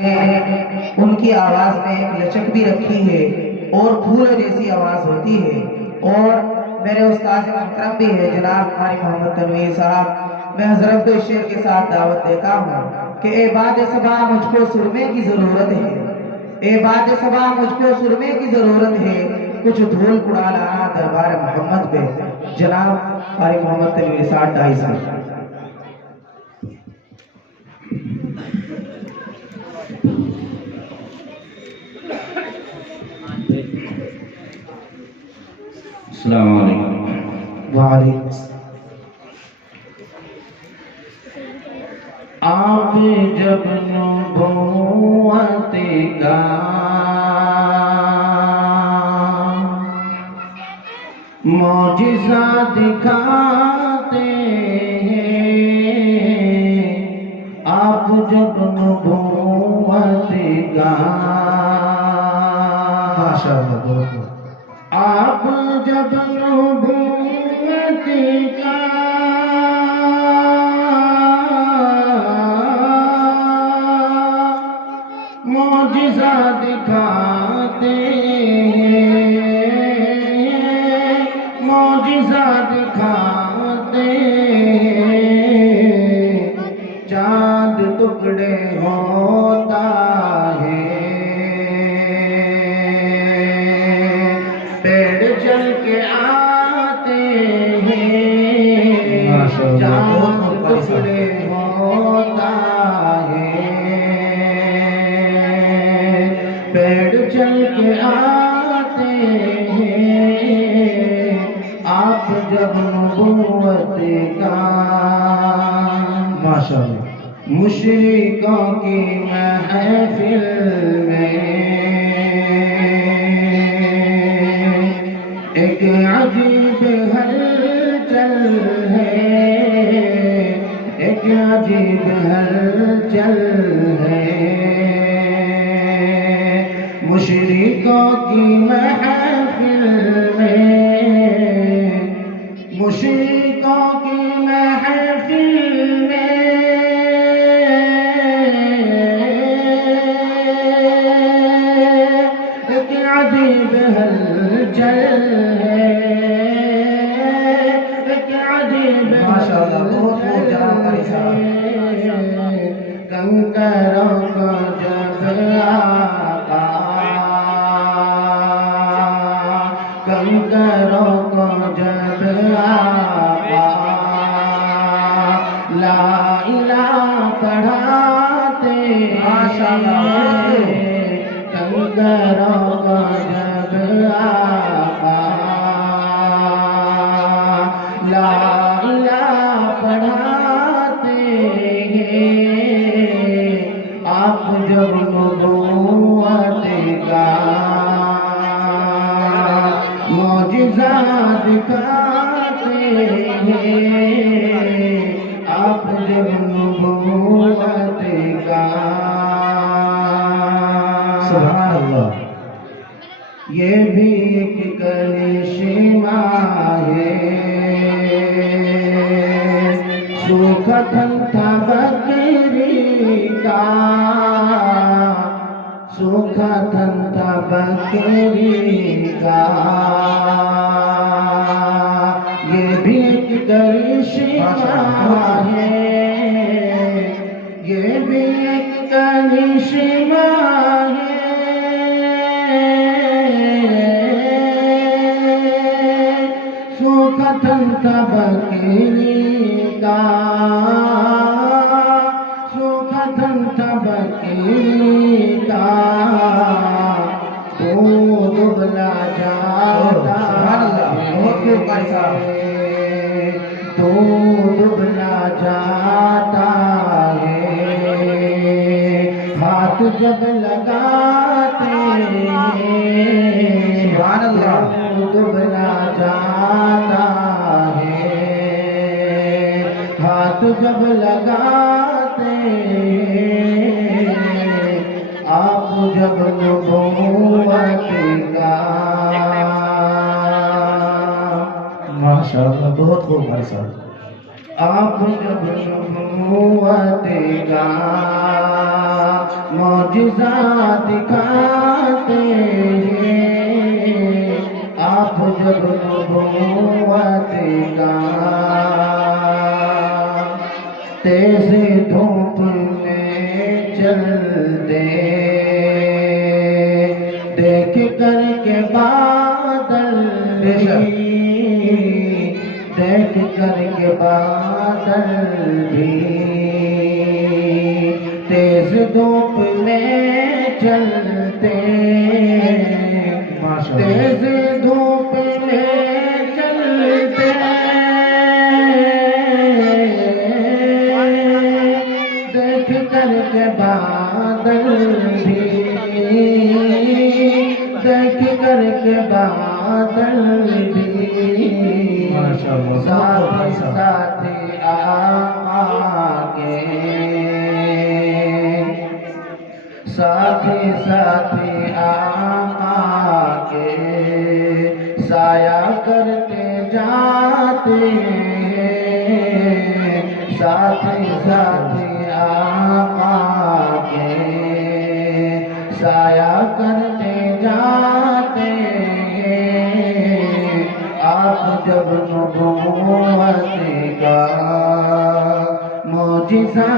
نے ان کی آواز میں ایک لچک بھی رکھی ہے اور پھول جیسی آواز ہوتی ہے. اور میرے استاد محترم بھی ہے جناب قاری محمد تنویر صاحب. میں حضرت کو اس شعر کے ساتھ دعوت دیتا ہوں کہ اے باد صبا مجھ کو سرمے کی ضرورت ہے. اے باد صبا مجھ کو سرمے کی ضرورت ہے. کچھ دھول اڑا لانا دربار محمد پہ. جناب قاری محمد تنویر صاحب 2.5 سال. السلام علیکم. وعلیکم. آپ جب نبوت کا معجزہ دکھاتے ہیں، آپ جب نبوت کا آپ جب نبوت کا معجزہ دکھاتے ہیں، معجزہ دکھاتے ہیں، چاند ٹکڑے ہوتا ہے، پیڑ چل کے آتے ہیں، چاند ٹکڑے ہوتا ہے، پیڑ چل کے آتے ہیں، آپ جب نبوت کا ماشاءاللہ مشرکوں کی محفل میں ایک عجیب ہلچل ہے، ایک عجیب ہلچل ہے، مشرکوں کی محفل میں، مشرکوں کی محفل میں ایک عجیب ہلچل ہے، ایک عجیب ماشاءاللہ بہت بہت جناب قاری صاحب. کنکروں کو جب آقا کنکروں کو جب آقا لا الہ پڑھاتے ہیں، کنکروں کو جب آقا لا الہ پڑھاتے ہیں، آپ جب نبوت کا معجزہ دکھاتے ہیں، آپ جب نبوت کا سبحان اللہ. یہ بھی ایک کرشمہ ہے، سوکھا تھن تھا بکری کا، سوکھا تھن تھا بکری کا، یہ بھی ایک کرشمہ ہے، یہ بھی ایک کرشمہ ہے، سوکھا تھن تھا بکری کا، سوکھا تھن تھا بکری کا، تو دبلا جاتا ہے، تو دبلا جاتا ہے، ہاتھ جب لگاتے ہیں، سبحان اللہ. دبلا جاتا ہے، ہاتھ جب لگاتے ہیں، آپ جب نبوت کا ماشاءاللہ بہت خوب قاری صاحب. آپ جب نبوت کا معجزہ دکھاتے ہیں آپ جب نبوت کا تیز دھوپ میں چلتے دیکھ کر کے بادل بھی دیکھ کر کے بادل بھی تیز دھوپ میں چلتے تیز دھوپ میں چلتے دیکھ کر کے بادل بھی دیکھ کر کے بادل بھی ساتھ ساتھ آگے ساتھ ساتھ آگے سایہ کرتے جاتے ساتھ ساتھ آگے سایہ کرتے جاتے آپ جب نبوت کا معجزہ